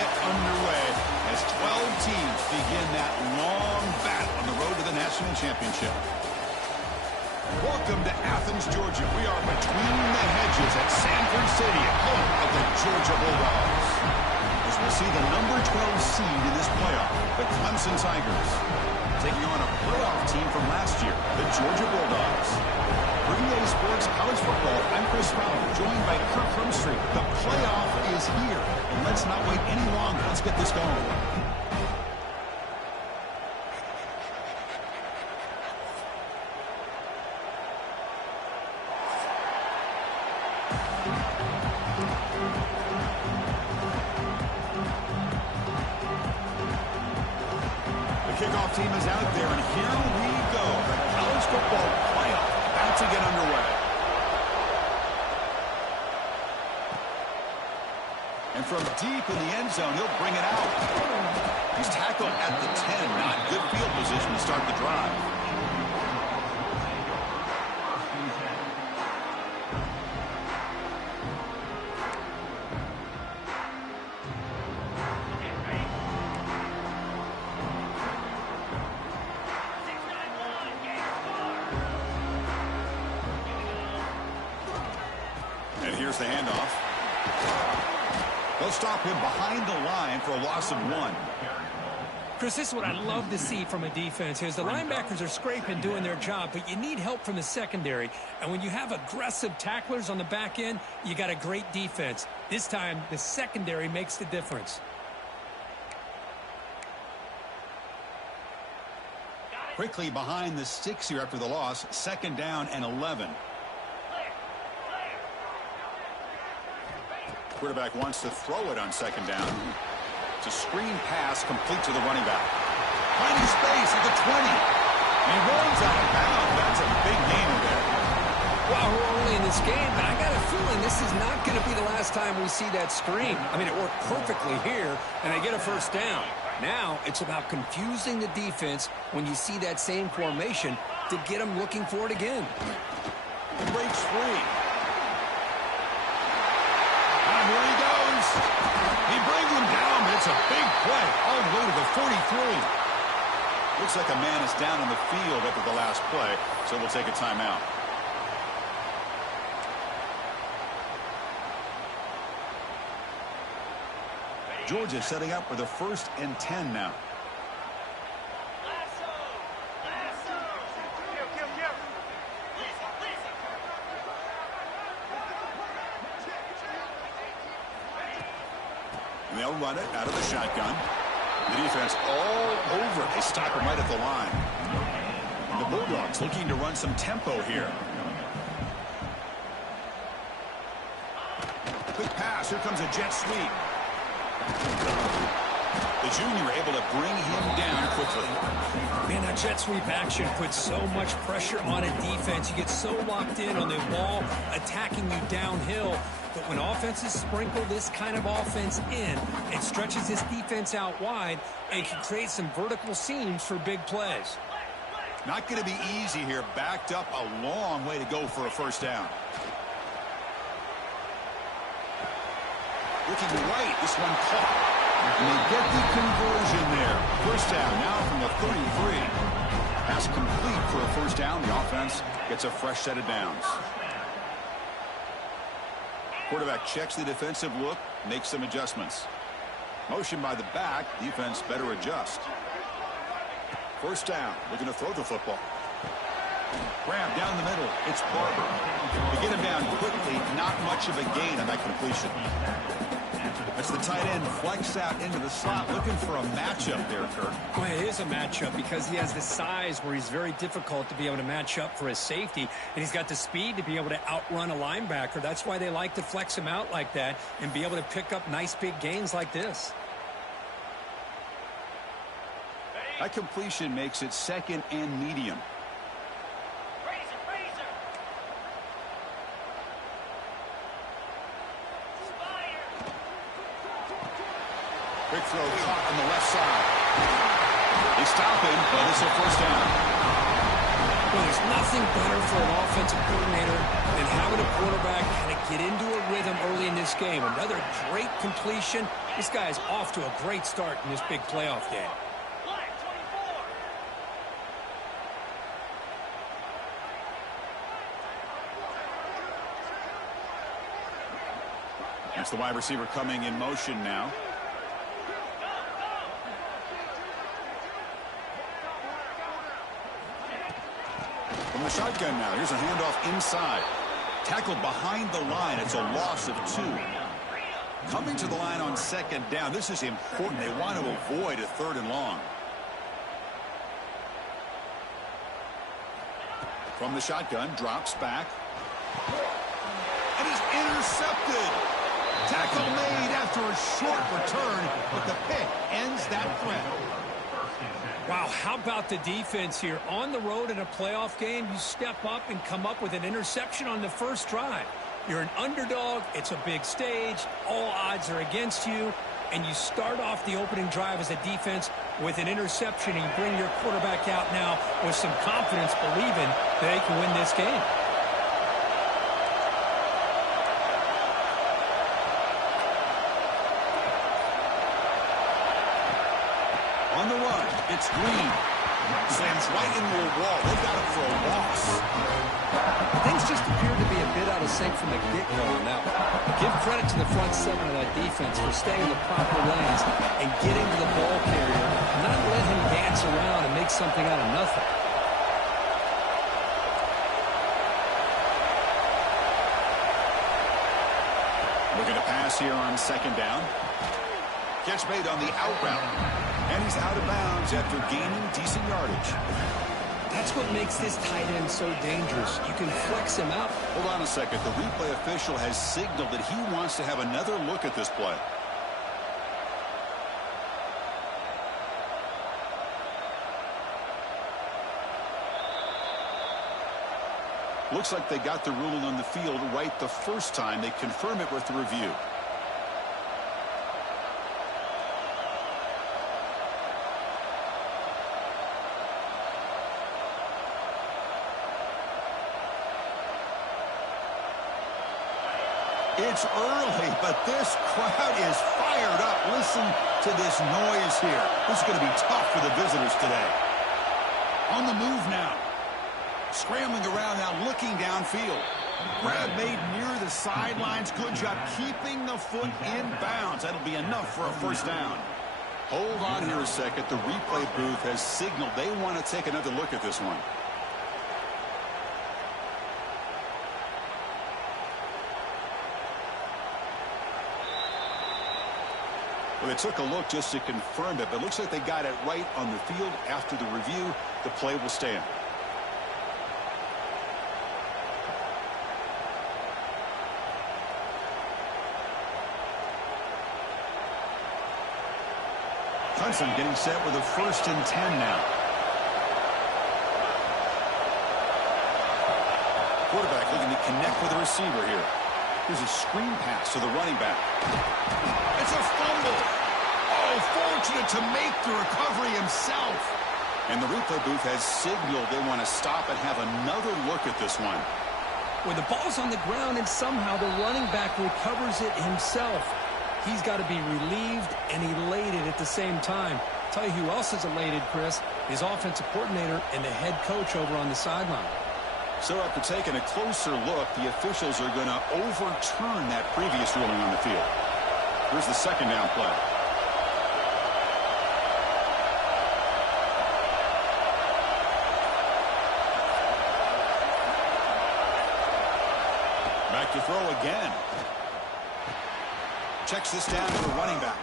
get underway as 12 teams begin that long battle on the road to the national championship. Welcome to Athens, Georgia. We are between the hedges at Sanford Stadium, home of the Georgia Bulldogs. As we'll see the number 12 seed in this playoff, the Clemson Tigers, taking on a playoff team from last year, the Georgia Bulldogs. For EA Sports College Football, I'm Chris Fowler, joined by Kirk Crumstreet. The playoff is here, and let's not wait any longer. Let's get this going. Kickoff team is out there, and here we go. The college football playoff about to get underway. And from deep in the end zone, he'll bring it out. He's tackled at the 10. Not good field position to start the drive. Here's the handoff. They'll stop him behind the line for a loss of 1. Chris, this is what I love to see from a defense. Is the linebackers are scraping, doing their job, but you need help from the secondary. And when you have aggressive tacklers on the back end, you got a great defense. This time, the secondary makes the difference. Quickly behind the sticks here after the loss. 2nd down and 11. Quarterback wants to throw it on 2nd down. It's a screen pass complete to the running back. Finding space at the 20. And he runs out of bounds. That's a big gain there. Well, we're early in this game, but I got a feeling this is not going to be the last time we see that screen. I mean, it worked perfectly here, and they get a 1st down. Now it's about confusing the defense when you see that same formation to get them looking for it again. He breaks free. Here he goes. He brings him down, but it's a big play all the way to the 43. Looks like a man is down on the field after the last play, so we'll take a timeout. Georgia setting up for the 1st and 10 now. They'll run it out of the shotgun. The defense all over it. They stop him right at the line. And the Bulldogs looking to run some tempo here. Quick pass. Here comes a jet sweep. The junior able to bring him down quickly. Man, that jet sweep action puts so much pressure on a defense. You get so locked in on the ball attacking you downhill. But when offenses sprinkle this kind of offense in, it stretches this defense out wide and can create some vertical seams for big plays. Not going to be easy here. Backed up a long way to go for a 1st down. Looking right, this one caught. And they get the conversion there. 1st down now from the 33. Pass complete for a 1st down. The offense gets a fresh set of downs. Quarterback checks the defensive look, makes some adjustments. Motion by the back, defense better adjust. 1st down, looking to throw the football. Grab down the middle, it's Barber. They get him down quickly, not much of a gain on that completion. That's the tight end flex out into the slot, looking for a matchup there, Kirk. Well, it is a matchup because he has the size where he's very difficult to be able to match up for his safety, and he's got the speed to be able to outrun a linebacker. That's why they like to flex him out like that and be able to pick up nice big gains like this. That completion makes it 2nd and medium. Quick throw caught on the left side. They stop him, but it's a 1st down. Well, there's nothing better for an offensive coordinator than having a quarterback kind of get into a rhythm early in this game. Another great completion. This guy is off to a great start in this big playoff game. That's the wide receiver coming in motion now. From the shotgun now, here's a handoff inside. Tackled behind the line. It's a loss of 2. Coming to the line on second down. This is important. They want to avoid a 3rd and long. From the shotgun, drops back. And is intercepted. Tackle made after a short return, but the pick ends that threat. Wow, how about the defense here? On the road in a playoff game, you step up and come up with an interception on the first drive. You're an underdog. It's a big stage. All odds are against you. And you start off the opening drive as a defense with an interception, and you bring your quarterback out now with some confidence, believing that they can win this game. On the run, it's Green. Slams right into a wall. They've got him for a loss. Things just appear to be a bit out of sync from the get-go on that one. Give credit to the front 7 of that defense for staying in the proper lanes and getting to the ball carrier, not let him dance around and make something out of nothing. Looking to pass here on second down. Catch made on the out route. And he's out of bounds after gaining decent yardage. That's what makes this tight end so dangerous. You can flex him out. Hold on a second. The replay official has signaled that he wants to have another look at this play. Looks like they got the ruling on the field right the first time. They confirm it with the review. It's early, but this crowd is fired up. Listen to this noise here. This is going to be tough for the visitors today. On the move now. Scrambling around now, looking downfield. Grab made near the sidelines. Good job keeping the foot in bounds. That'll be enough for a first down. Hold on here a second. The replay booth has signaled they want to take another look at this one. Well, they took a look just to confirm it, but it looks like they got it right on the field. After the review, the play will stand. Clemson getting set with a 1st and 10 now. Quarterback looking to connect with the receiver here. Here's a screen pass to the running back. It's a fumble. Oh, fortunate to make the recovery himself. And the replay booth has signaled they want to stop and have another look at this one. When the ball's on the ground and somehow the running back recovers it himself, he's got to be relieved and elated at the same time. Tell you who else is elated, Chris, his offensive coordinator and the head coach over on the sideline. So after taking a closer look, the officials are going to overturn that previous ruling on the field. Here's the second down play. Back to throw again. Checks this down to the running back.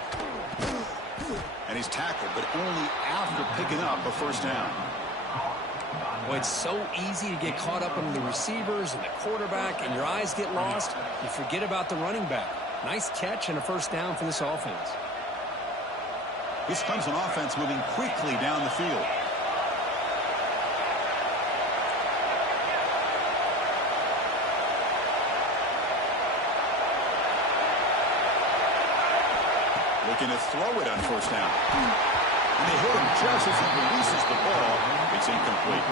And he's tackled, but only after picking up a first down. Well, it's so easy to get caught up on the receivers and the quarterback, and your eyes get lost. You forget about the running back. Nice catch and a first down for this offense. This Clemson offense moving quickly down the field. Looking to throw it on first down. And they hit him just as he releases the ball. It's incomplete.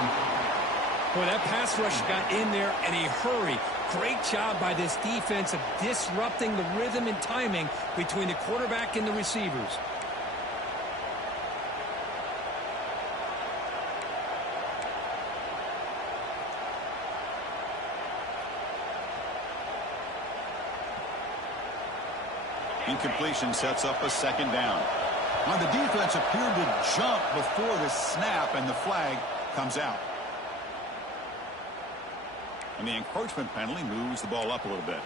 Boy, that pass rush got in there in a hurry. Great job by this defense of disrupting the rhythm and timing between the quarterback and the receivers. Incompletion sets up a second down. Now the defense appeared to jump before the snap, and the flag comes out. And the encroachment penalty moves the ball up a little bit.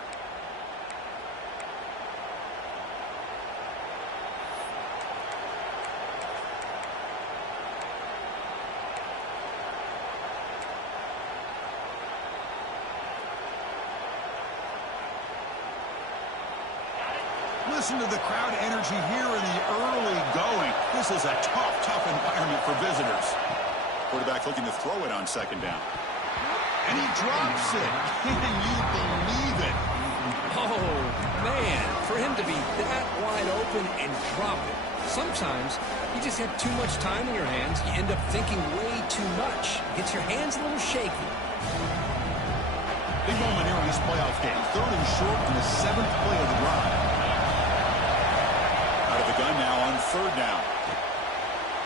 Listen to the crowd energy here in the early going. This is a tough environment for visitors. Quarterback looking to throw it on second down. And he drops it. Can you believe it? Oh, man, for him to be that wide open and drop it. Sometimes you just have too much time in your hands. You end up thinking way too much. Gets your hands a little shaky. Big moment here in this playoff game. 3rd and short in the 7th play of the drive. Out of the gun now on 3rd down.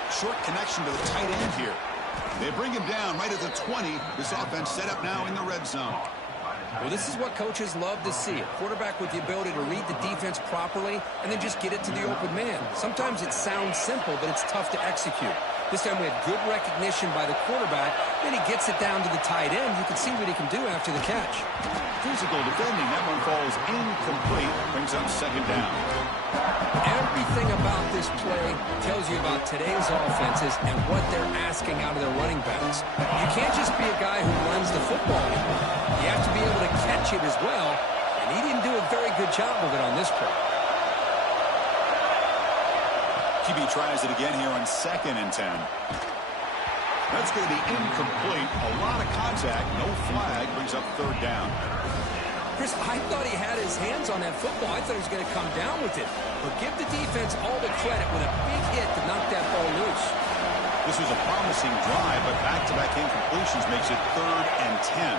Short connection to the tight end here. They bring him down right at the 20. This offense set up now in the red zone. Well, this is what coaches love to see. A quarterback with the ability to read the defense properly and then just get it to the open man. Sometimes it sounds simple, but it's tough to execute. This time we had good recognition by the quarterback. Then he gets it down to the tight end. You can see what he can do after the catch. Physical defending. That one falls incomplete. Brings up second down. Everything about this play tells you about today's offenses and what they're asking out of their running backs. You can't just be a guy who runs the football anymore. You have to be able to catch it as well, and he didn't do a very good job of it on this play. QB tries it again here on 2nd and 10. That's going to be incomplete. A lot of contact, no flag, brings up 3rd down. Chris, I thought he had his hands on that football. I thought he was going to come down with it. But give the defense all the credit with a big hit to knock that ball loose. This was a promising drive, but back-to-back incompletions makes it 3rd and 10.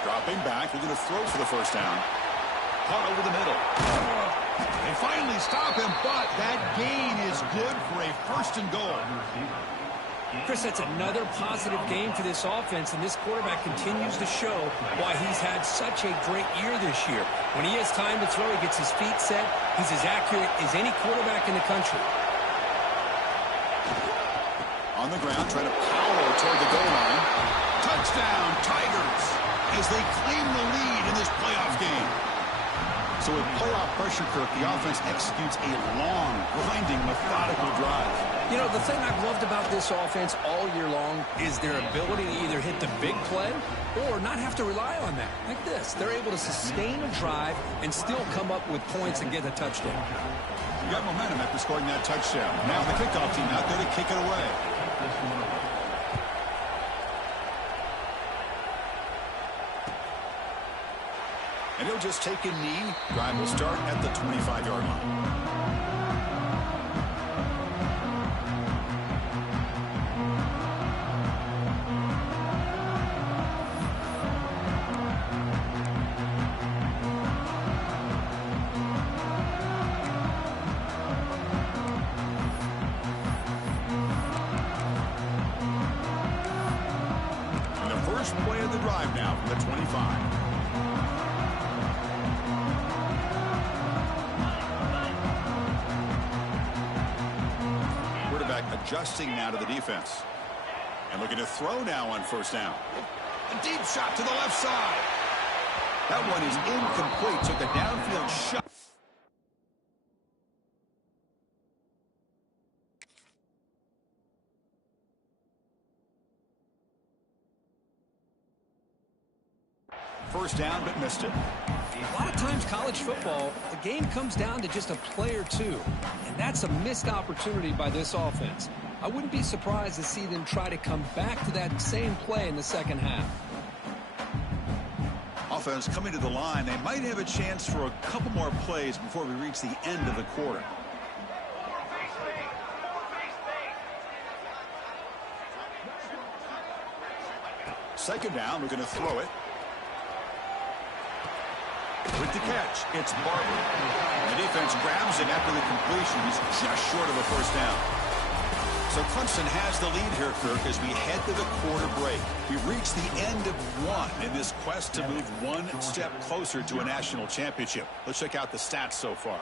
Dropping back, they're going to throw for the first down. Caught over the middle. They finally stop him, but that gain is good for a 1st and goal. Chris, that's another positive game for this offense, and this quarterback continues to show why he's had such a great year this year. When he has time to throw, he gets his feet set. He's as accurate as any quarterback in the country. On the ground, trying to power toward the goal line. Touchdown, Tigers, as they claim the lead in this playoff game. So with playoff pressure, Kirk, the offense executes a long, grinding, methodical drive. You know, the thing I've loved about this offense all year long is their ability to either hit the big play or not have to rely on that. Like this, they're able to sustain a drive and still come up with points and get a touchdown. You got momentum after scoring that touchdown. Now the kickoff team out there to kick it away. And he'll just take a knee. Drive will start at the 25-yard line. And the first play of the drive now from the 25. Adjusting now to the defense. And looking to throw now on 1st down. A deep shot to the left side. That one is incomplete. Took a downfield shot. First down, but missed it. A lot of times college football, the game comes down to just a play or two, and that's a missed opportunity by this offense. I wouldn't be surprised to see them try to come back to that same play in the second half. Offense coming to the line. They might have a chance for a couple more plays before we reach the end of the quarter. second down. We're going to throw it. With the catch, it's Barber. The defense grabs him after the completion. He's just short of a first down. So Clemson has the lead here, Kirk, as we head to the quarter break. We've reached the end of one in this quest to move one step closer to a national championship. Let's check out the stats so far.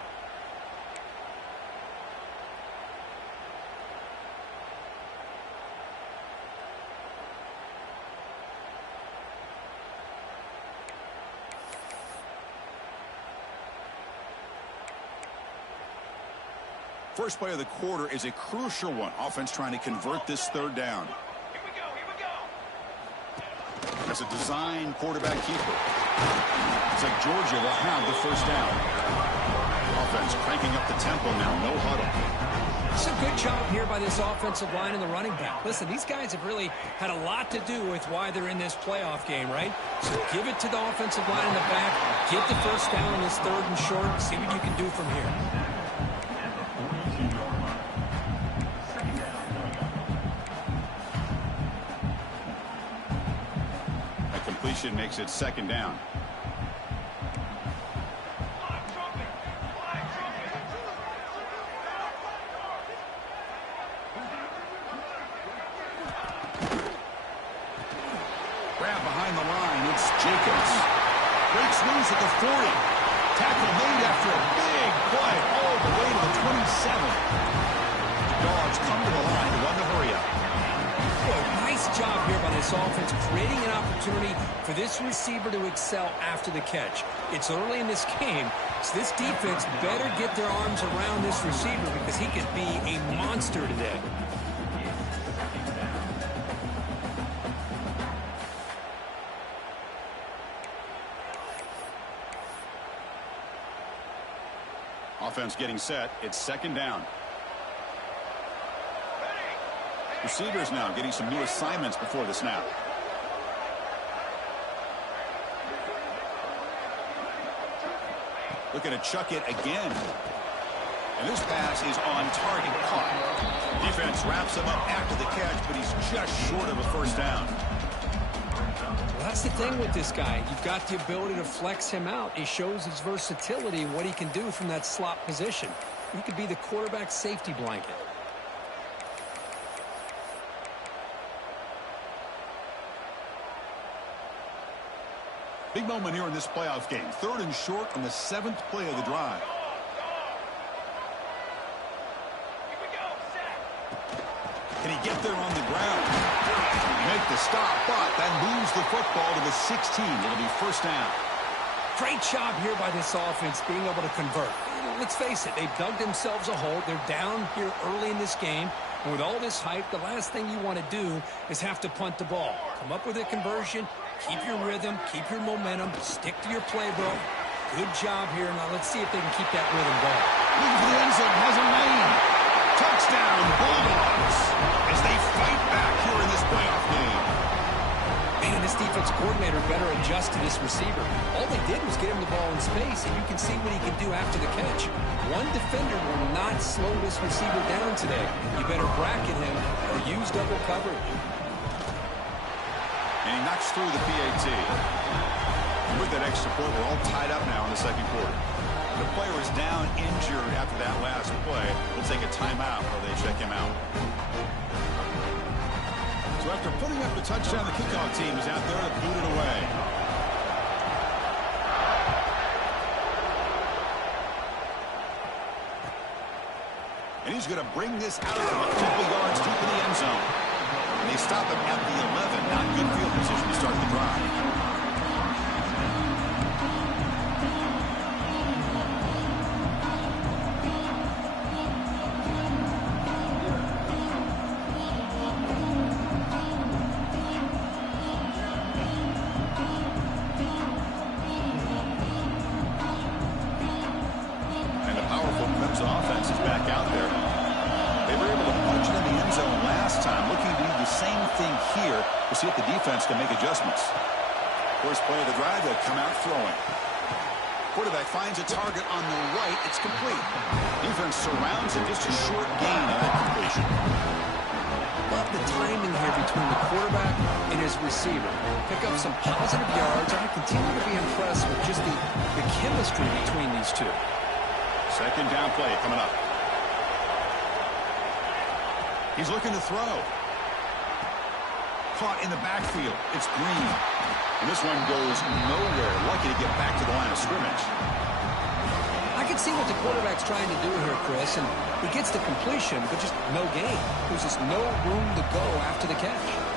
First play of the quarter is a crucial one. Offense trying to convert this third down. Here we go. As a design quarterback keeper. It's like Georgia will have the first down. Offense cranking up the tempo now. No huddle. It's a good job here by this offensive line and the running back. Listen, these guys have really had a lot to do with why they're in this playoff game, right? So give it to the offensive line in the back. Get the first down on this third and short. See what you can do from here. Makes it second down. Grab behind the line. It's Jacobs. Breaks loose at the 40. Tackle made after a big play all the way to the 27. The Dogs come to the line to run the hurry up. Nice job here by this offense, creating an opportunity for this receiver to excel after the catch. It's early in this game, so this defense better get their arms around this receiver because he could be a monster today. Offense getting set. It's second down. Receivers now getting some new assignments before the snap. Looking to chuck it again. And this pass is on target, caught. Defense wraps him up after the catch, but he's just short of a first down. Well, that's the thing with this guy. You've got the ability to flex him out. He shows his versatility and what he can do from that slot position. He could be the quarterback safety blanket. Big moment here in this playoff game. Third and short on the 7th play of the drive. Here we go. Set. Can he get there on the ground? Make the stop, but that moves the football to the 16. It'll be first down. Great job here by this offense being able to convert. Let's face it, they've dug themselves a hole. They're down here early in this game. And with all this hype, the last thing you want to do is have to punt the ball. Come up with a conversion. Keep your rhythm, keep your momentum, stick to your playbook. Good job here. Now let's see if they can keep that rhythm going. Looking for the end zone, has a lane. Touchdown, Bulldogs, as they fight back here in this playoff game. Man, this defense coordinator better adjust to this receiver. All they did was get him the ball in space, and you can see what he can do after the catch. One defender will not slow this receiver down today. You better bracket him or use double coverage. And he knocks through the PAT. And with that extra point, we're all tied up now in the second quarter. The player is down injured after that last play. We'll take a timeout while they check him out. So after putting up the touchdown, the kickoff team is out there to boot it away. And he's going to bring this out about a couple yards deep in the end zone. And they stop him at the 11. Not good field position to start the drive. And the powerful Clemson offense is back out there. They were able to punch it in the end zone last time, looking to do the same thing here to see if the defense can make adjustments. First play of the drive, they'll come out throwing. Quarterback finds a target on the right. It's complete. Defense surrounds it. Just a short gain on that completion. Love the timing here between between the quarterback and his receiver. Pick up some positive yards, and I continue to be impressed with just the chemistry between these two. Second down play coming up. He's looking to throw. Caught in the backfield. It's Green. And this one goes nowhere. Lucky to get back to the line of scrimmage. I can see what the quarterback's trying to do here, Chris, and he gets the completion, but just no gain. There's just no room to go after the catch.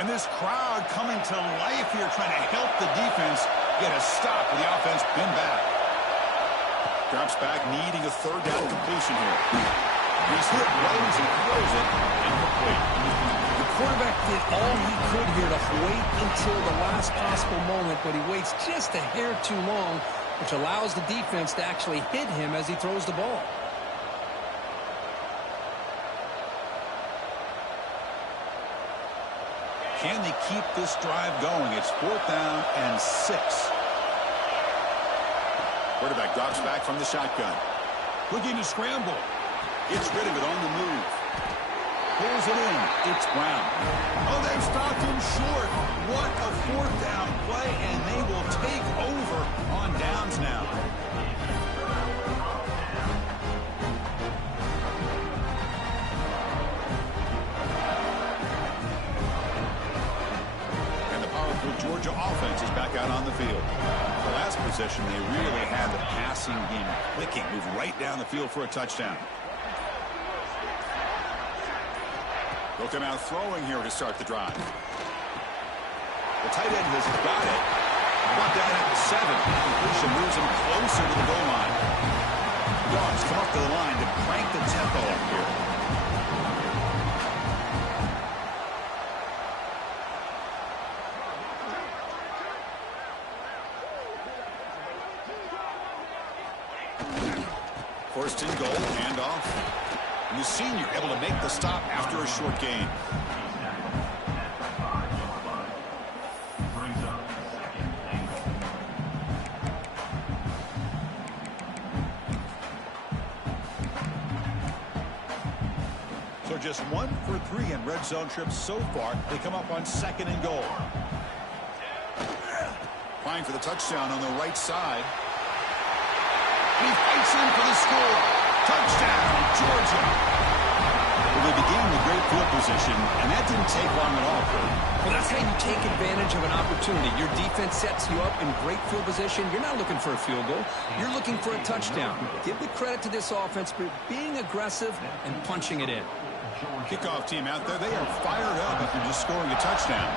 And this crowd coming to life here, trying to help the defense get a stop with the offense pinned back. Drops back, needing a third down completion here. He's hit right as he throws it, incomplete. The quarterback did all he could here to wait until the last possible moment, but he waits just a hair too long, which allows the defense to actually hit him as he throws the ball. Can they keep this drive going? It's 4th down and 6. Quarterback drops back from the shotgun. Looking to scramble. Gets rid of it on the move. Pulls it in. It's Brown. Oh, they've stopped him short. What a 4th down play, and they will take over on downs now. Georgia offense is back out on the field. The last possession, they really had the passing game clicking. Move right down the field for a touchdown. They'll come out throwing here to start the drive. The tight end has got it. Brought down at the 7. Completion moves him closer to the goal line. Dogs come up to the line to crank the tempo up here. First and goal, handoff. And the senior able to make the stop after a short gain. So just 1 for 3 in red zone trips so far. They come up on 2nd and goal. Applying for the touchdown on the right side. He fights in for the score. Touchdown, Georgia. Well, they began with great field position, and that didn't take long at all, Kurt. Well, that's how you take advantage of an opportunity. Your defense sets you up in great field position. You're not looking for a field goal. You're looking for a touchdown. Give the credit to this offense for being aggressive and punching it in. Kickoff team out there, they are fired up after just scoring a touchdown.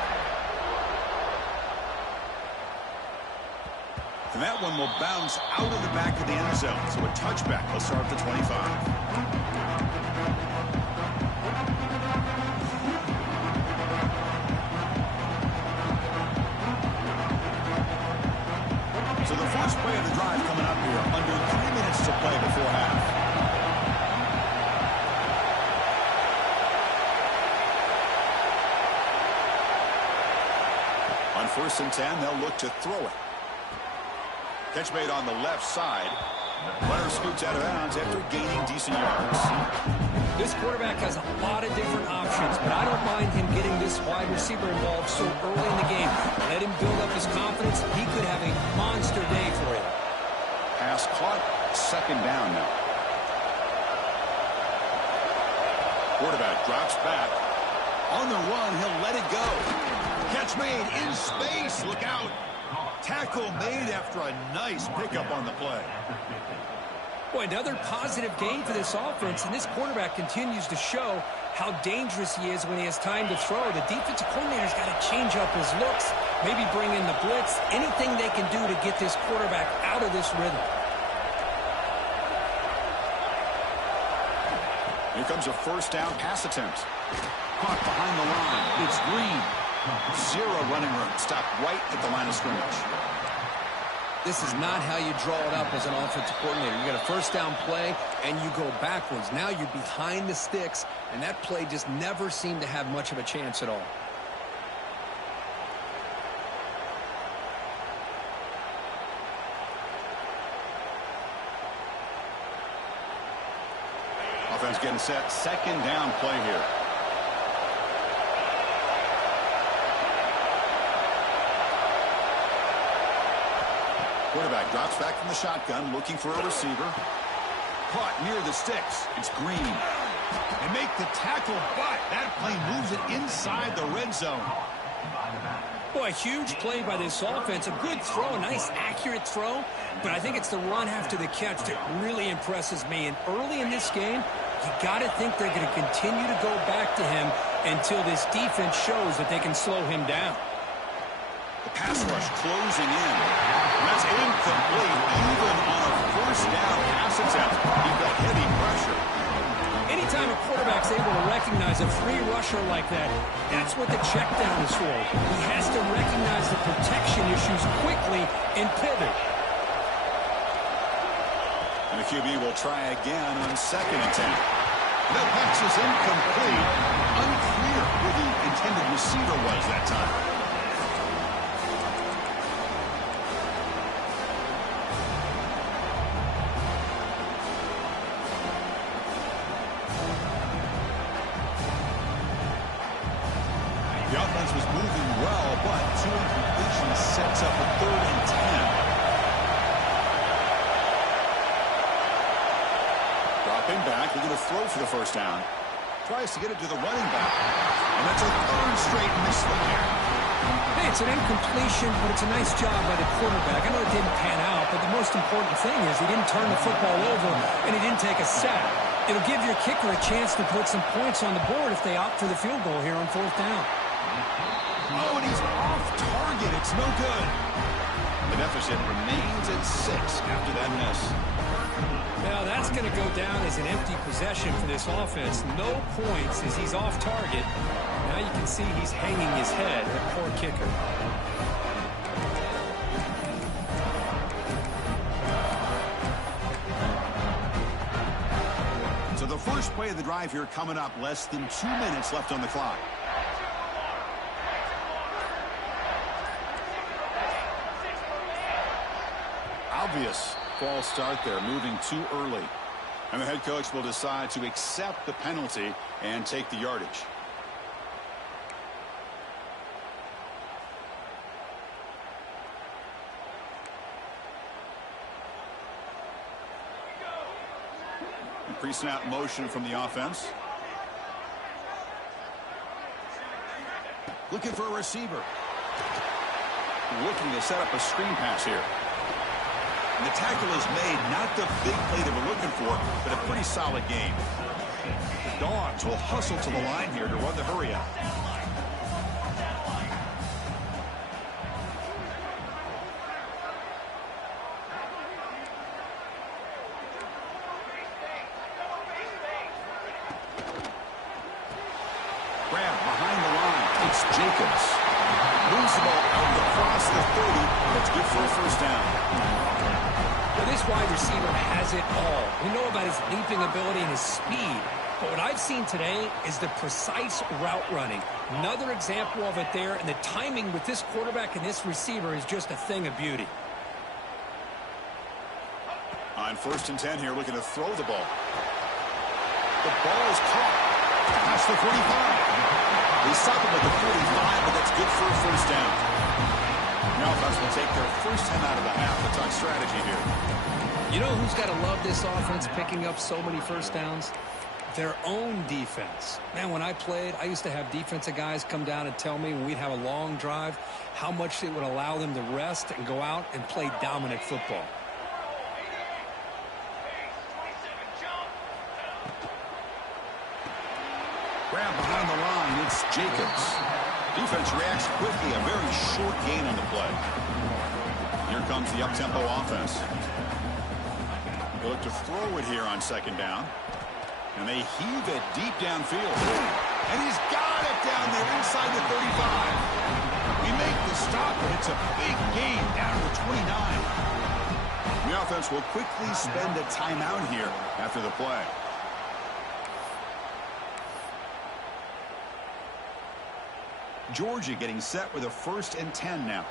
And that one will bounce out of the back of the end zone. So a touchback will start at the 25. So the first play of the drive coming up here. Under 3 minutes to play before half. On 1st and 10, they'll look to throw it. Catch made on the left side. Runner scoots out of bounds after gaining decent yards. This quarterback has a lot of different options, but I don't mind him getting this wide receiver involved so early in the game. Let him build up his confidence. He could have a monster day for you. Pass caught. 2nd down now. Quarterback drops back. On the run, he'll let it go. Catch made in space. Look out. Tackle made after a nice pickup on the play. Boy, another positive gain for this offense, and this quarterback continues to show how dangerous he is when he has time to throw. The defensive coordinator's got to change up his looks, maybe bring in the blitz, anything they can do to get this quarterback out of this rhythm. Here comes a 1st down pass attempt. Caught behind the line. It's Green. 0 running room. Stopped right at the line of scrimmage. This is not how you draw it up as an offensive coordinator. You got a first down play, and you go backwards. Now you're behind the sticks, and that play just never seemed to have much of a chance at all. Offense getting set. Second down play here. Quarterback drops back from the shotgun, looking for a receiver. Caught near the sticks. It's Green. They make the tackle, but that play moves it inside the red zone. Boy, a huge play by this offense. A good throw, a nice, accurate throw. But I think it's the run after the catch that really impresses me. And early in this game, you got to think they're going to continue to go back to him until this defense shows that they can slow him down. The pass rush closing in. And that's incomplete. Even on a first down pass attempt, he got heavy pressure. Anytime a quarterback's able to recognize a free rusher like that, that's what the check down is for. He has to recognize the protection issues quickly and pivot. And the QB will try again on second and 10. That pass is incomplete. Unclear who the intended receiver was that time. The offense was moving well, but two incompletions sets up a third and 10. Dropping back, looking to throw for the first down. Tries to get it to the running back. And that's a third straight miss there. Hey, it's an incompletion, but it's a nice job by the quarterback. I know it didn't pan out, but the most important thing is he didn't turn the football over and he didn't take a sack. It'll give your kicker a chance to put some points on the board if they opt for the field goal here on fourth down. Oh, and he's off target. It's no good. The deficit remains at 6 after that miss. Now, that's going to go down as an empty possession for this offense. No points as he's off target. Now you can see he's hanging his head. That poor kicker. So the first play of the drive here coming up. Less than 2 minutes left on the clock. Obvious false start there, moving too early. And the head coach will decide to accept the penalty and take the yardage. Pre-snap motion from the offense. Looking for a receiver. Looking to set up a screen pass here. And the tackle is made, not the big play they were looking for, but a pretty solid game. The Dogs will hustle to the line here to run the hurry up. Grab behind the line. It's Jacobs. Moves the ball out across the 30. That's good for a first down. Well, this wide receiver has it all. We know about his leaping ability and his speed. But what I've seen today is the precise route running. Another example of it there, and the timing with this quarterback and this receiver is just a thing of beauty. On first and 10 here, looking to throw the ball. The ball is caught. Past the 45. They stop him at the 45, but that's good for a first down. The offense will take their first 10 out of the half. Let's talk strategy here. You know who's got to love this offense picking up so many first downs? Their own defense. Man, when I played, I used to have defensive guys come down and tell me when we'd have a long drive how much it would allow them to rest and go out and play dominant football. Grab behind the line. It's Jacobs. Defense reacts quickly. A very short gain on the play. Here comes the up-tempo offense. They look to throw it here on second down. And they heave it deep downfield. And he's got it down there inside the 35. We make the stop, but it's a big gain down to the 29. offense will quickly spend a timeout here after the play. Georgia getting set with a 1st and 10 now.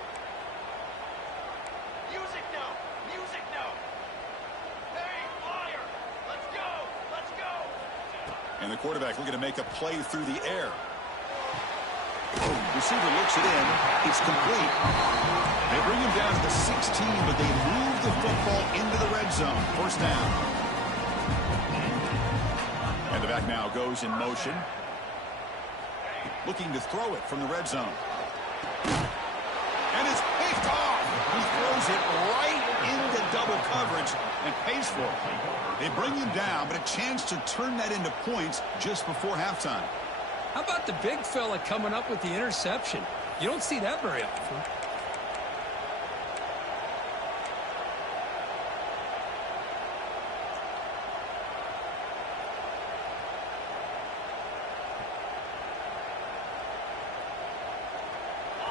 Music no. Music no. Hey, liar. Let's go. Let's go. And the quarterback looking to make a play through the air. Receiver looks it in. It's complete. They bring him down to the 16, but they move the football into the red zone. 1st down. And the back now goes in motion. Looking to throw it from the red zone. And it's picked off. He throws it right into double coverage and pays for it. They bring him down, but a chance to turn that into points just before halftime. How about the big fella coming up with the interception? You don't see that very often.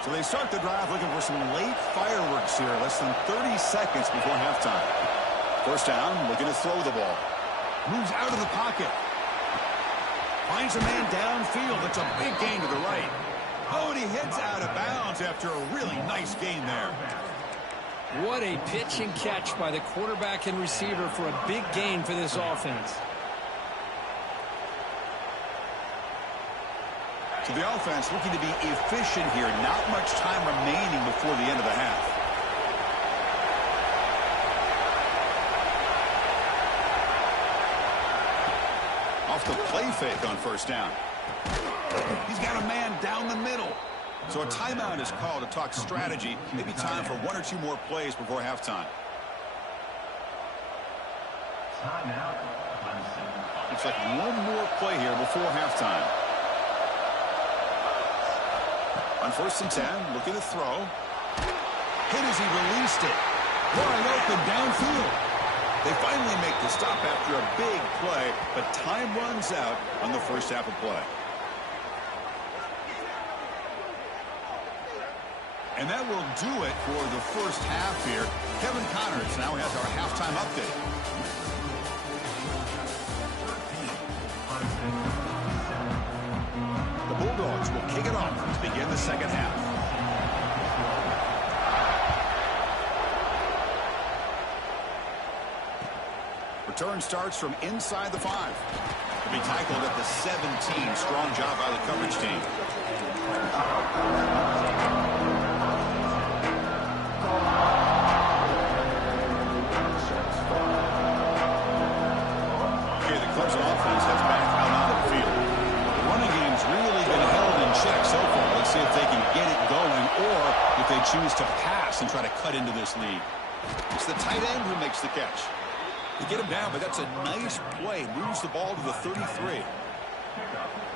So they start the drive looking for some late fireworks here, less than 30 seconds before halftime. 1st down, looking to throw the ball. Moves out of the pocket. Finds a man downfield. It's a big gain to the right. Oh, and he heads out of bounds after a really nice gain there. What a pitch and catch by the quarterback and receiver for a big gain for this offense. So the offense looking to be efficient here. Not much time remaining before the end of the half. Off the play fake on 1st down. He's got a man down the middle. So a timeout is called to talk strategy. Maybe time for 1 or 2 more plays before halftime. Looks like 1 more play here before halftime. On 1st and 10, looking to throw. Hit as he released it. Wide open downfield. They finally make the stop after a big play, but time runs out on the 1st half of play. And that will do it for the 1st half here. Kevin Connors now has our halftime update. The Bulldogs will kick it off to begin the 2nd half. Return starts from inside the 5. To be tackled at the 17. Strong job by the coverage team. Okay, the Clemson offense has back out on the field. The running game's really been held in check so far. Let's see if they can get it going or if they choose to pass and try to cut into this lead. It's the tight end who makes the catch. They get him down, but that's a nice play. Moves the ball to the 33.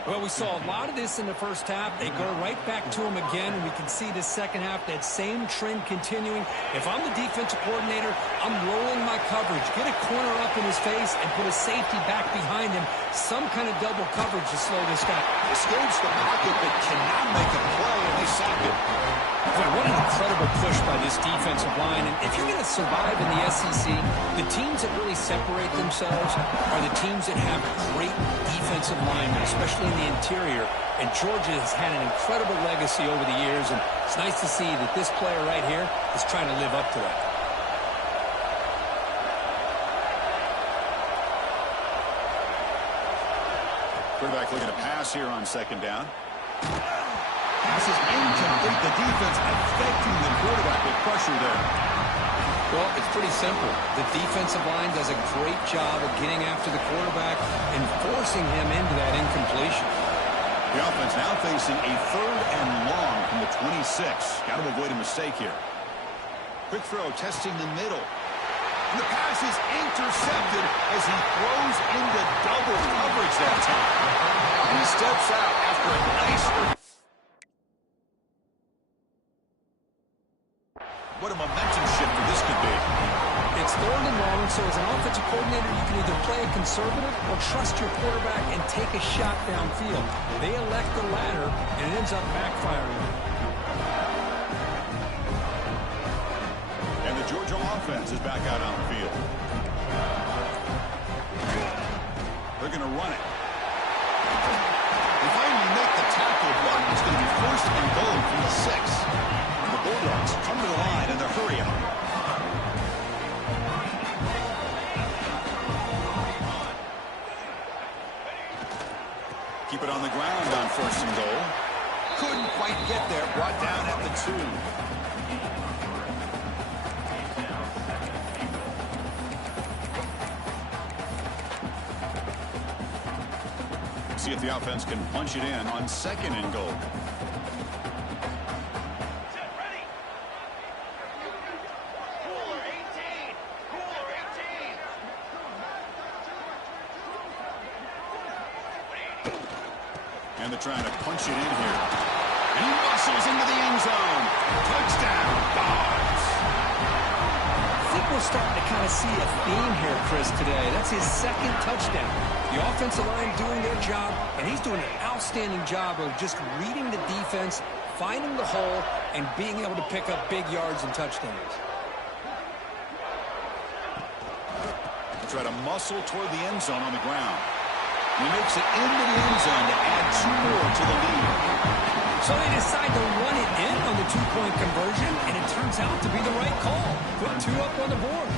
Well, we saw a lot of this in the 1st half. They go right back to him again, and we can see the 2nd half, that same trend continuing. If I'm the defensive coordinator, I'm rolling my coverage. Get a corner up in his face and put a safety back behind him. Some kind of double coverage to slow this guy. Escapes the pocket, but cannot make a play, and they sack it. Boy, what an incredible push by this defensive line. And if you're going to survive in the SEC, the teams that really separate themselves are the teams that have great defensive linemen, especially in the interior. And Georgia has had an incredible legacy over the years, and it's nice to see that this player right here is trying to live up to that. Quarterback looking to pass here on 2nd down. Pass is incomplete. The defense affecting the quarterback with pressure there. Well, it's pretty simple. The defensive line does a great job of getting after the quarterback and forcing him into that incompletion. The offense now facing a 3rd and long from the 26. Got to avoid a mistake here. Quick throw, testing the middle. And the pass is intercepted as he throws into double coverage that time. And he steps out after a nice... What a momentum shifter this could be. It's 3rd and long, so as an offensive coordinator, you can either play a conservative or trust your quarterback and take a shot downfield. They elect the latter, and it ends up backfiring. And the Georgia offense is back out on the field. They're going to run it. They finally make the tackle, but it's going to be first and goal from the 6. The Bulldogs come to the line in the hurry up. Keep it on the ground on first and goal. Couldn't quite get there. Brought down at the 2. See if the offense can punch it in on second and goal. Set, ready. Cooler 18. Cooler 18. And they're trying to punch it in here. And he muscles into the end zone. Touchdown, Dogs. I think we're starting to kind of see a theme here, Chris, today. That's his second touchdown. The offensive line doing their job, and he's doing an outstanding job of just reading the defense, finding the hole, and being able to pick up big yards and touchdowns. They try to muscle toward the end zone on the ground. He makes it into the end zone to add 2 more to the lead. So they decide to run it in on the 2-point conversion, and it turns out to be the right call. Put 2 up on the board.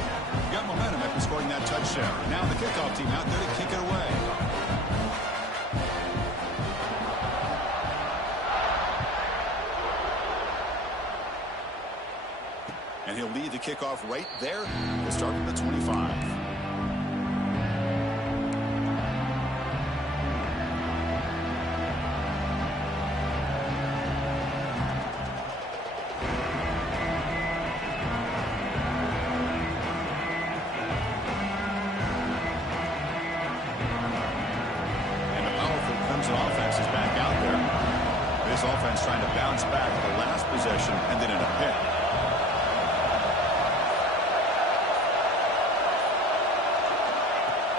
Got momentum after scoring that touchdown. Now the kickoff team out there to kick it away. And he'll lead the kickoff right there. We'll start from the 25. Offense is back out there. This offense trying to bounce back the last possession and then in a pick.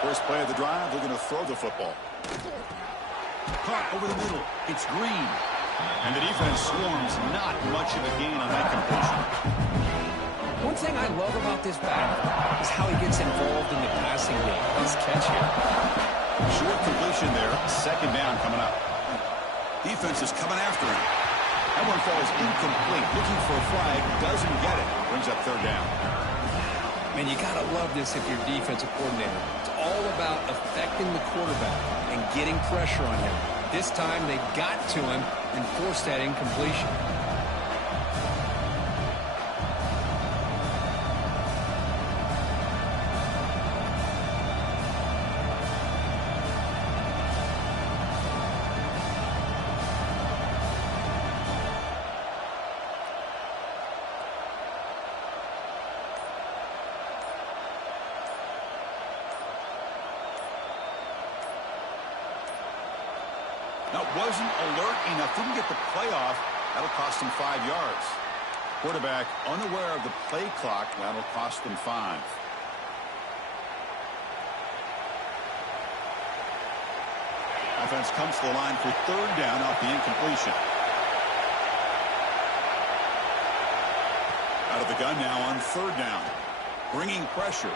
First play of the drive, they're going to throw the football. Caught over the middle. It's Green. And the defense swarms. Not much of a gain on that completion. One thing I love about this back is how he gets involved in the passing game. Nice catch here. Short completion there. Second down coming up. Defense is coming after him. That one falls incomplete. Looking for a flag. Doesn't get it. Brings up third down. Man, you got to love this if you're defensive coordinator. It's all about affecting the quarterback and getting pressure on him. This time they got to him and forced that incompletion. That wasn't alert enough. Didn't get the play off. That'll cost him 5 yards. Quarterback unaware of the play clock. That'll cost them 5. Offense comes to the line for third down off the incompletion. Out of the gun now on third down. Bringing pressure.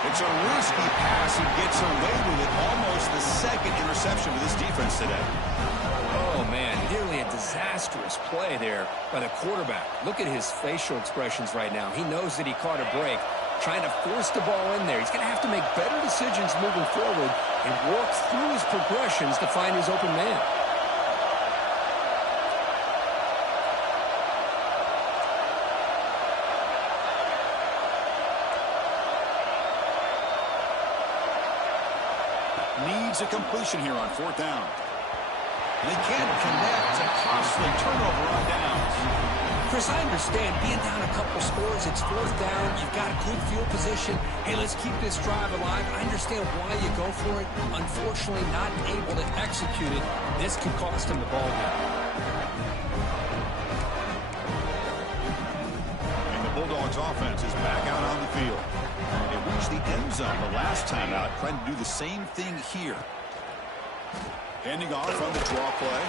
It's a risky pass. He gets away with it. Almost the second interception for this defense today. Oh, man, nearly a disastrous play there by the quarterback. Look at his facial expressions right now. He knows that he caught a break, trying to force the ball in there. He's going to have to make better decisions moving forward and work through his progressions to find his open man. Needs a completion here on fourth down. They can't connect. It's a costly turnover on downs. Chris, I understand being down a couple scores, it's fourth down, you've got a good field position. Hey, let's keep this drive alive. I understand why you go for it. Unfortunately, not able to execute it. This could cost him the ball game. And the Bulldogs offense is back out on the field. They reached the end zone the last time out, trying to do the same thing here. Handing off on the draw play.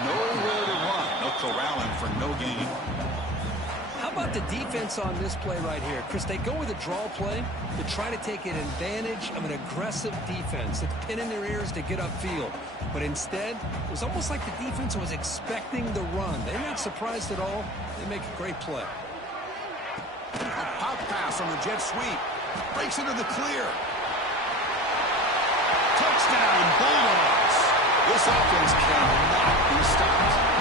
Nowhere to run. No corralling for no gain. How about the defense on this play right here? Chris, they go with a draw play to try to take an advantage of an aggressive defense that's pinning their ears to get upfield. But instead, it was almost like the defense was expecting the run. They're not surprised at all. They make a great play. A pop pass on the jet sweep. Breaks into the clear. Touchdown, Bulldogs. This offense cannot be stopped.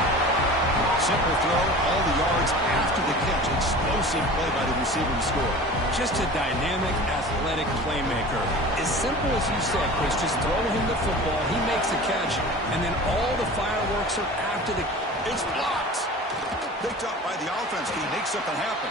Simple throw, all the yards after the catch. Explosive play by the receiver to score. Just a dynamic, athletic playmaker. As simple as you said, Chris, just throw him the football, he makes a catch, and then all the fireworks are after the... It's blocked. Picked up by the offense. Can he make something happen?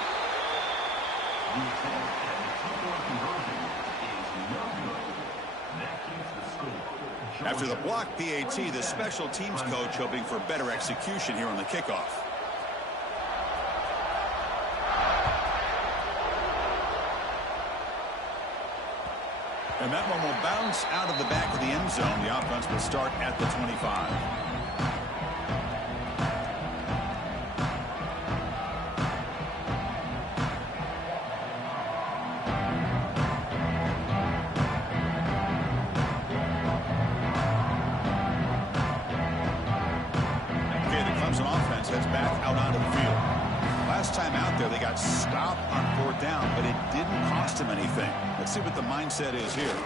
After the block PAT, the special teams coach hoping for better execution here on the kickoff. And that one will bounce out of the back of the end zone. The offense will start at the 25. They got stopped on fourth down, but it didn't cost him anything. Let's see what the mindset is here.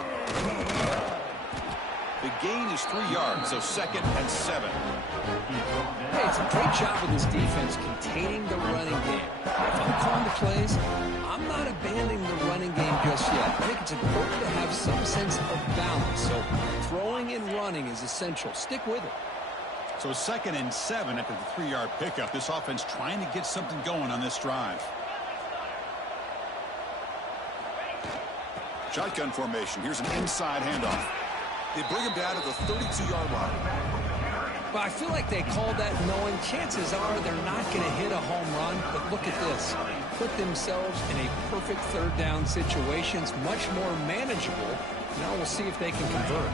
The gain is 3 yards, so 2nd and 7. Hey, it's a great job with this defense containing the running game. If I'm calling the plays, I'm not abandoning the running game just yet. I think it's important to have some sense of balance, so throwing and running is essential. Stick with it. So 2nd and 7 after the 3-yard pickup. This offense trying to get something going on this drive. Shotgun formation. Here's an inside handoff. They bring him down to the 32-yard line. But I feel like they called that knowing chances are they're not going to hit a home run. But look at this. Put themselves in a perfect third down situation. It's much more manageable. Now we'll see if they can convert.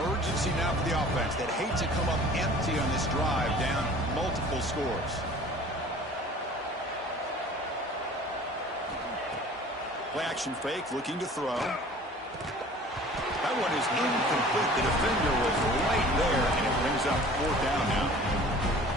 Urgency now for the offense that hate to come up empty on this drive, down multiple scores. Play action fake, looking to throw. That one is incomplete. The defender was right there, and it brings up 4th down now.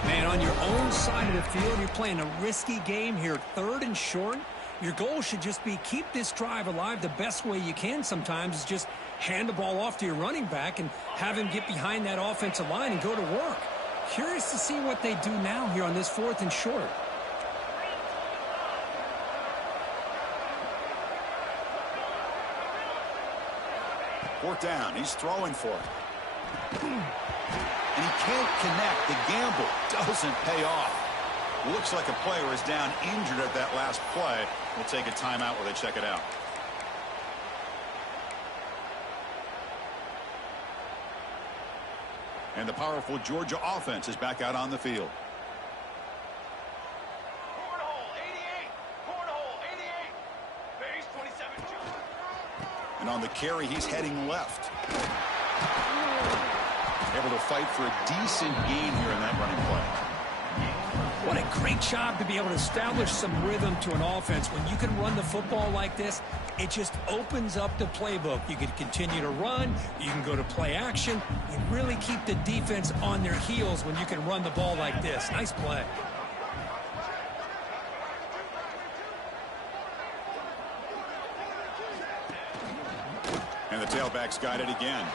Man, on your own side of the field, you're playing a risky game here. 3rd and short. Your goal should just be keep this drive alive the best way you can sometimes is just hand the ball off to your running back and have him get behind that offensive line and go to work. Curious to see what they do now here on this 4th and short. Fourth down. He's throwing for it. And he can't connect. The gamble doesn't pay off. Looks like a player is down injured at that last play. We'll take a timeout while they check it out. And the powerful Georgia offense is back out on the field. Cornhole 88. Cornhole 88. Base 27. And on the carry, he's heading left. Able to fight for a decent gain here in that running play. What a great job to be able to establish some rhythm to an offense. When you can run the football like this, it just opens up the playbook. You can continue to run. You can go to play action. You really keep the defense on their heels when you can run the ball like this. Nice play. And the tailback's got it again.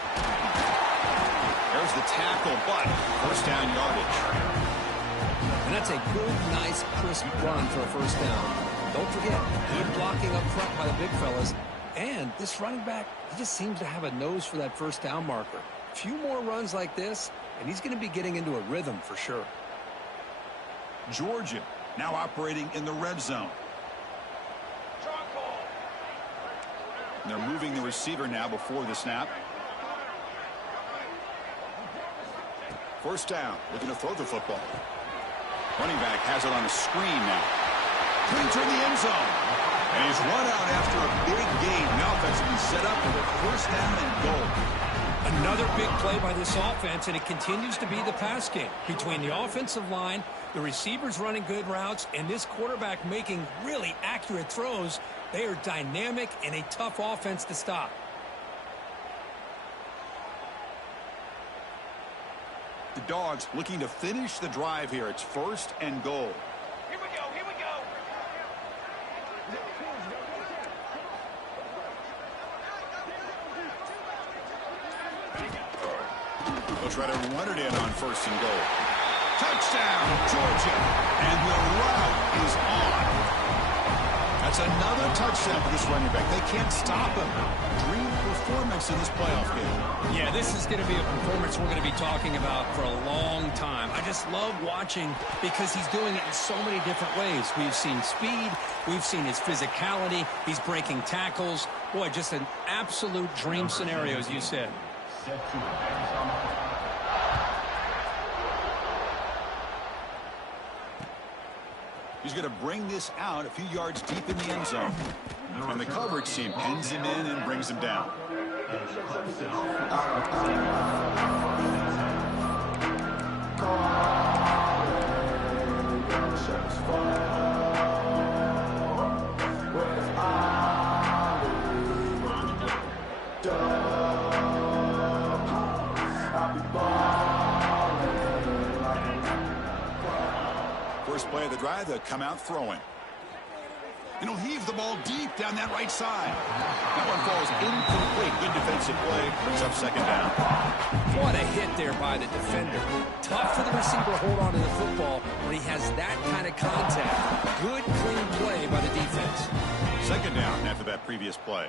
There's the tackle, but first down yardage. And that's a good, nice, crisp run for a first down. Don't forget, good blocking up front by the big fellas. And this running back, he just seems to have a nose for that first down marker. A few more runs like this, and he's going to be getting into a rhythm for sure. Georgia now operating in the red zone. And they're moving the receiver now before the snap. First down, looking to throw the football. Running back has it on a screen now. Into the end zone. And he's run out after a big gain. The offense will be set up for the first down and goal. Another big play by this offense, and it continues to be the pass game. Between the offensive line, the receivers running good routes, and this quarterback making really accurate throws, they are dynamic and a tough offense to stop. The Dogs looking to finish the drive here. It's 1st and goal. Here we go, here we go. They'll try to run it in on 1st and goal. Touchdown, Georgia. And the route is on. That's another touchdown for this running back. They can't stop him. Dream performance in this playoff game. Yeah, this is going to be a performance we're going to be talking about for a long time. I just love watching because he's doing it in so many different ways. We've seen speed. We've seen his physicality. He's breaking tackles. Boy, just an absolute dream scenario, as you said. He's going to bring this out a few yards deep in the end zone. And the coverage team pins him in and brings him down. First play of the drive, they'll come out throwing. And he'll heave the ball deep down that right side. That one falls incomplete. Good defensive play. Brings up 2nd down. What a hit there by the defender. Tough for the receiver to hold on to the football when he has that kind of contact. Good, clean play by the defense. 2nd down after that previous play.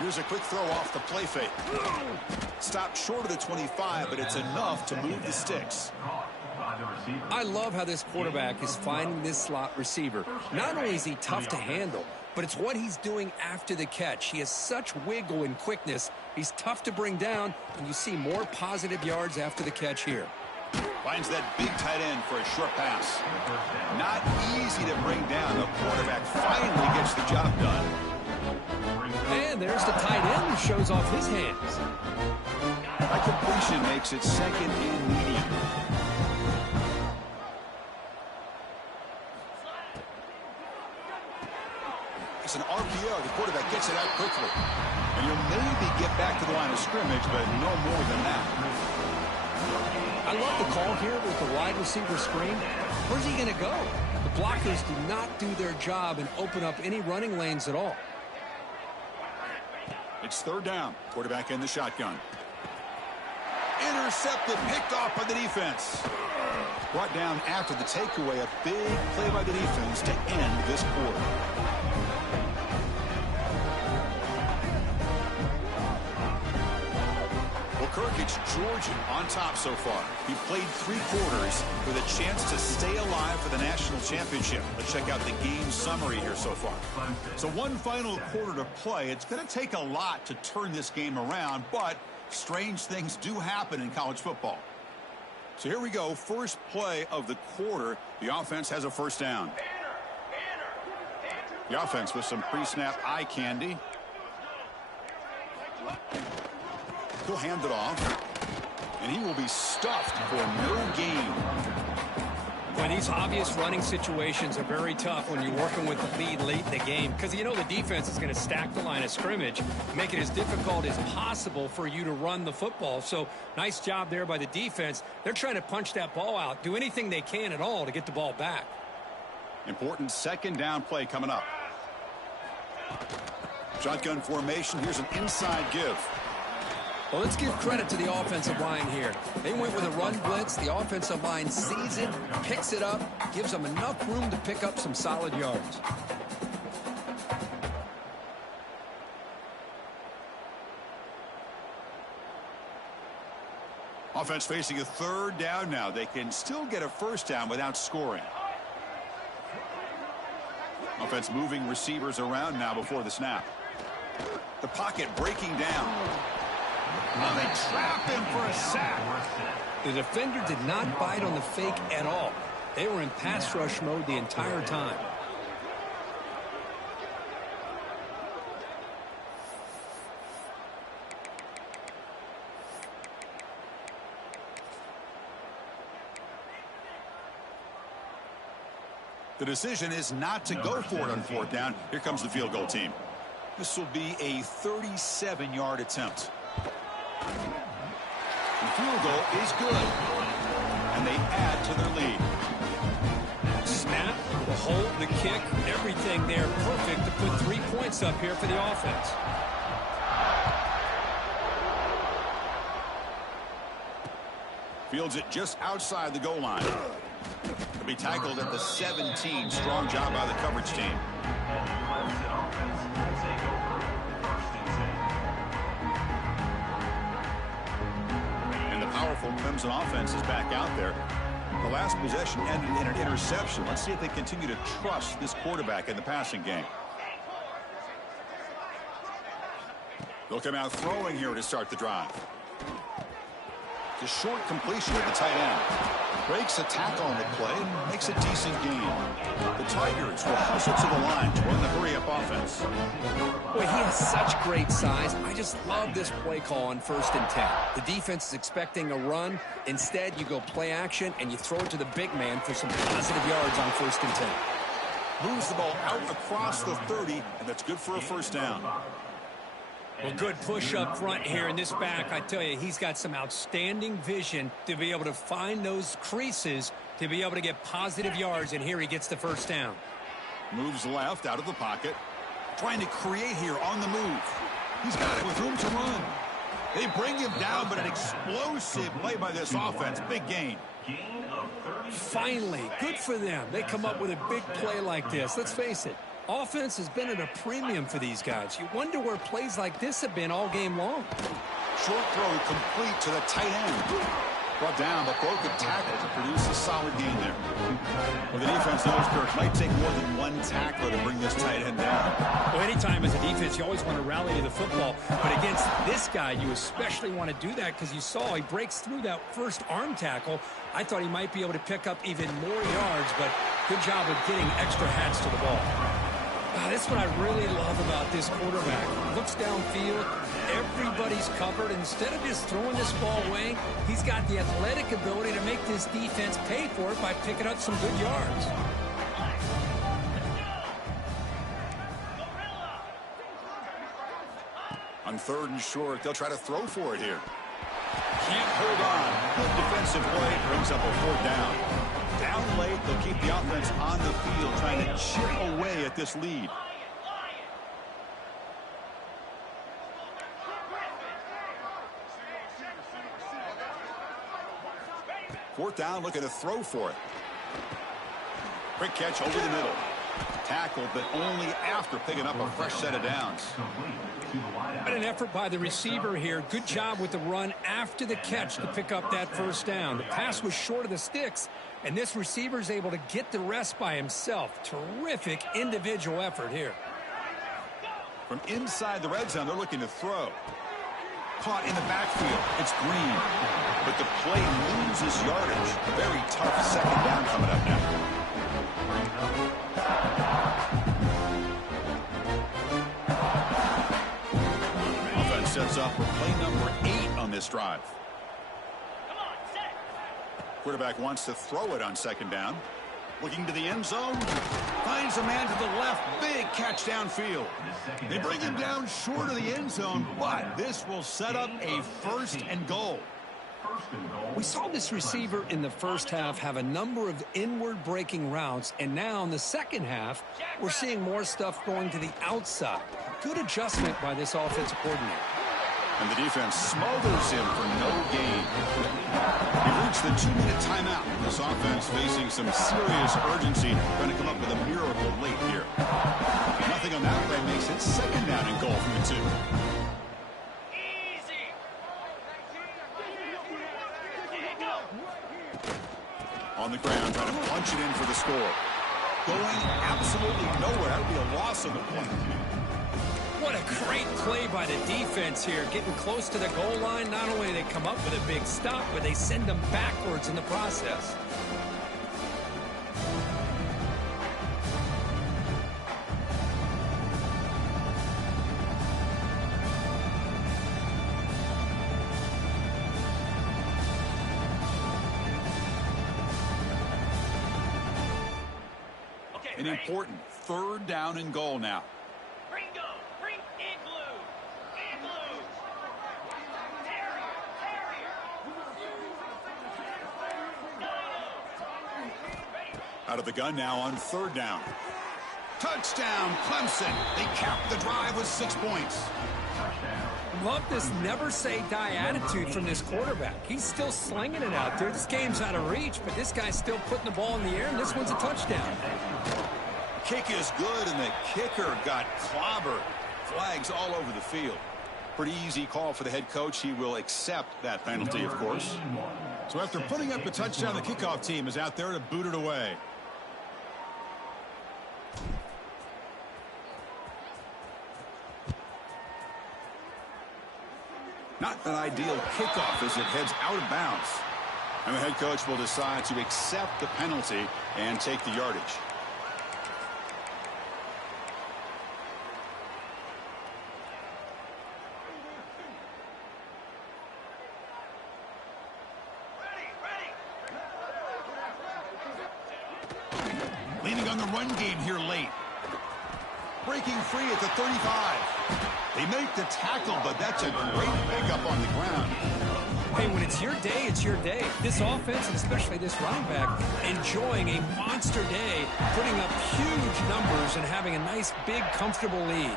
Here's a quick throw off the play fake. Stopped short of the 25, but it's enough to move the sticks. I love how this quarterback is finding this slot receiver. Not only is he tough to handle, but it's what he's doing after the catch. He has such wiggle and quickness. He's tough to bring down, and you see more positive yards after the catch here. Finds that big tight end for a short pass. Not easy to bring down. The quarterback finally gets the job done. And there's the tight end who shows off his hands. That completion makes it 2nd and medium. It's an RPO. The quarterback gets it out quickly. And you'll maybe get back to the line of scrimmage, but no more than that. I love the call here with the wide receiver screen. Where's he going to go? The blockers do not do their job and open up any running lanes at all. It's 3rd down. Quarterback in the shotgun. Intercepted, picked off by the defense. Brought down after the takeaway. A big play by the defense to end this quarter. Well, Kirk, it's Georgia on top so far. He played 3 quarters with a chance to stay alive for the national championship. Let's check out the game summary here so far. So one final quarter to play. It's going to take a lot to turn this game around, but strange things do happen in college football. So here we go. First play of the quarter. The offense has a 1st down. The offense with some pre-snap eye candy. He'll hand it off, and he will be stuffed for no gain. Well, these obvious running situations are very tough when you're working with the lead late in the game because you know the defense is going to stack the line of scrimmage, make it as difficult as possible for you to run the football. So nice job there by the defense. They're trying to punch that ball out, do anything they can at all to get the ball back. Important 2nd down play coming up. Shotgun formation. Here's an inside give. Well, let's give credit to the offensive line here. They went with a run blitz. The offensive line sees it, picks it up, gives them enough room to pick up some solid yards. Offense facing a 3rd down now. They can still get a 1st down without scoring. Offense moving receivers around now before the snap. The pocket breaking down. Well, they trapped him for a sack. The defender did not bite on the fake at all. They were in pass rush mode the entire time. The decision is not to go for it on 4th down. Here comes the field goal team. This will be a 37-yard attempt. The field goal is good. And they add to their lead. Snap, the hold, the kick, everything there perfect to put 3 points up here for the offense. Fields it just outside the goal line. He'll be tackled at the 17. Strong job by the coverage team. And the powerful Clemson offense is back out there. The last possession ended in an interception. Let's see if they continue to trust this quarterback in the passing game. They'll come out throwing here to start the drive. The short completion with the tight end. Breaks a tackle on the play and makes a decent gain. The Tigers will hustle to the line to run the hurry-up offense. Boy, he has such great size. I just love this play call on 1st and 10. The defense is expecting a run. Instead, you go play action and you throw it to the big man for some positive yards on 1st and 10. Moves the ball out across the 30, and that's good for a 1st down. Well, good push up front here in this back. I tell you, he's got some outstanding vision to be able to find those creases to be able to get positive yards, and here he gets the 1st down. Moves left out of the pocket. Trying to create here on the move. He's got it with room to run. They bring him down, but an explosive play by this offense. Big gain. Finally, good for them. They come up with a big play like this. Let's face it. Offense has been at a premium for these guys. You wonder where plays like this have been all game long. Short throw complete to the tight end. Brought down, but broke a tackle to produce a solid gain there. Well, the defense knows, Kirk, might take more than one tackler to bring this tight end down. Well, anytime as a defense, you always want to rally to the football. But against this guy, you especially want to do that because you saw he breaks through that first arm tackle. I thought he might be able to pick up even more yards, but good job of getting extra hats to the ball. That's what I really love about this quarterback. Looks downfield, everybody's covered. Instead of just throwing this ball away, he's got the athletic ability to make this defense pay for it by picking up some good yards. On 3rd and short, they'll try to throw for it here. Can't hold on. Good defensive play brings up a 4th down. Down late, they'll keep the offense on the field, trying to chip away at this lead. Fourth down, looking to throw for it. Quick catch over the middle. Tackled, but only after picking up a fresh set of downs. And an effort by the receiver here. Good job with the run after the catch to pick up that 1st down. The pass was short of the sticks, and this receiver is able to get the rest by himself. Terrific individual effort here. From inside the red zone, they're looking to throw. Caught in the backfield. It's Green. But the play loses yardage. A very tough 2nd down coming up now. Offense sets up for play number 8 on this drive. Quarterback wants to throw it on 2nd down. Looking to the end zone. Finds a man to the left. Big catch downfield. They bring him down short of the end zone, but this will set up a 1st and goal. We saw this receiver in the first half have a number of inward breaking routes, and now in the second half, we're seeing more stuff going to the outside. Good adjustment by this offensive coordinator. And the defense smothers him for no gain. He reached the 2-minute timeout. This offense facing some serious urgency, trying to come up with a miracle late here. Nothing on that play makes it 2nd down and goal from the 2. On the ground, trying to punch it in for the score. Going absolutely nowhere. That would be a loss of a play. What a great play by the defense here. Getting close to the goal line, not only do they come up with a big stop, but they send them backwards in the process. An important 3rd down and goal now. Ringo, bring Igloo. Igloo. Out of the gun now on 3rd down. Touchdown, Clemson. They cap the drive with 6 points. Love this never-say-die attitude from this quarterback. He's still slinging it out there. This game's out of reach, but this guy's still putting the ball in the air, and this one's a touchdown. Kick is good, and the kicker got clobbered. Flags all over the field. Pretty easy call for the head coach. He will accept that penalty, of course. So after putting up a touchdown, the kickoff team is out there to boot it away. Not an ideal kickoff as it heads out of bounds. And the head coach will decide to accept the penalty and take the yardage. Leaning on the run game here late. Breaking free at the 35. They make the tackle, but that's a great pickup on the ground. Hey, when it's your day, it's your day. This offense, and especially this running back, enjoying a monster day, putting up huge numbers and having a nice, big, comfortable lead.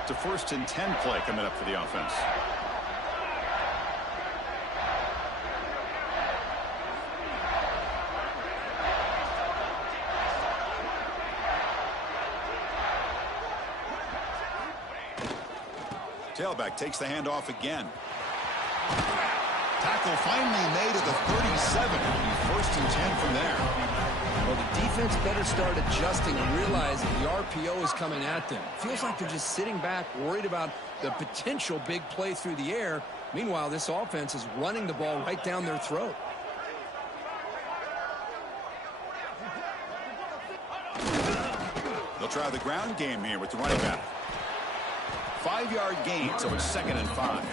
It's a 1st and 10 play coming up for the offense. Tailback takes the handoff again. Tackle finally made at the 37. 1st and 10 from there. Well, the defense better start adjusting and realizing the RPO is coming at them. Feels like they're just sitting back, worried about the potential big play through the air. Meanwhile, this offense is running the ball right down their throat. They'll try the ground game here with the running back. 5-yard gain, so it's 2nd and 5.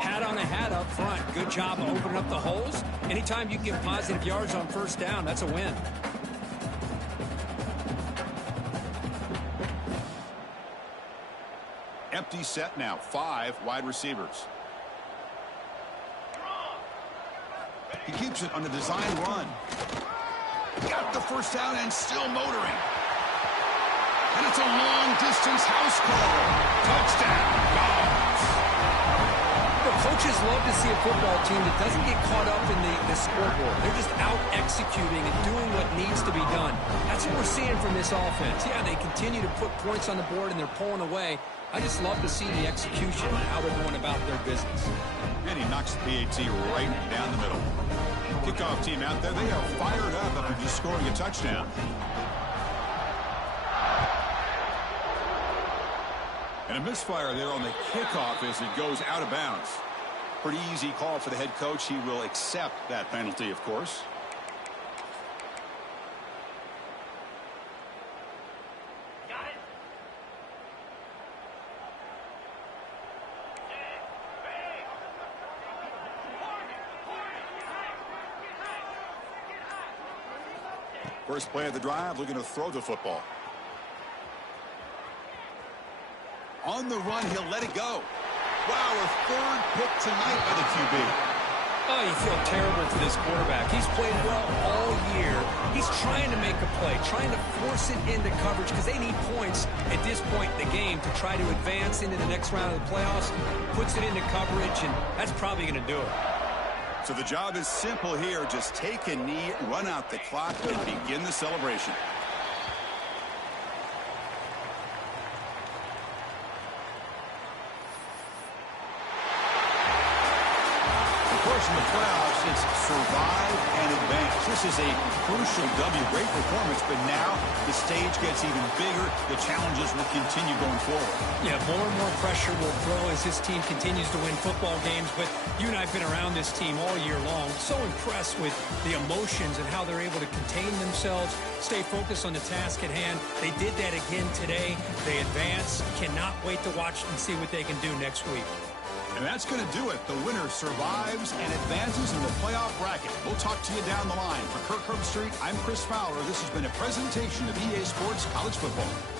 Hat on a hat up front. Good job of opening up the holes. Anytime you can get positive yards on 1st down, that's a win. Empty set now. 5 wide receivers. He keeps it on the design run. Got the 1st down and still motoring. And it's a long-distance house call. Touchdown, Dogs. The coaches love to see a football team that doesn't get caught up in the scoreboard. They're just out executing and doing what needs to be done. That's what we're seeing from this offense. Yeah, they continue to put points on the board and they're pulling away. I just love to see the execution and how they're going about their business. And he knocks the PAT right down the middle. Kickoff team out there, they are fired up after just scoring a touchdown. And a misfire there on the kickoff as it goes out of bounds. Pretty easy call for the head coach. He will accept that penalty, of course. Got it. First play of the drive, looking to throw the football. On the run, he'll let it go. Wow, a 3rd pick tonight by the QB. Oh, you feel terrible for this quarterback. He's played well all year. He's trying to make a play, trying to force it into coverage because they need points at this point in the game to try to advance into the next round of the playoffs. Puts it into coverage, and that's probably going to do it. So the job is simple here. Just take a knee, run out the clock, and begin the celebration. In the playoffs, it's survive and advance. This is a crucial W. Great performance, but now the stage gets even bigger. The challenges will continue going forward. Yeah, more and more pressure will grow as this team continues to win football games. But you and I have been around this team all year long. So impressed with the emotions and how they're able to contain themselves, stay focused on the task at hand. They did that again today. They advance. Cannot wait to watch and see what they can do next week. And that's going to do it. The winner survives and advances in the playoff bracket. We'll talk to you down the line. For Kirk Herbstreit, I'm Chris Fowler. This has been a presentation of EA Sports College Football.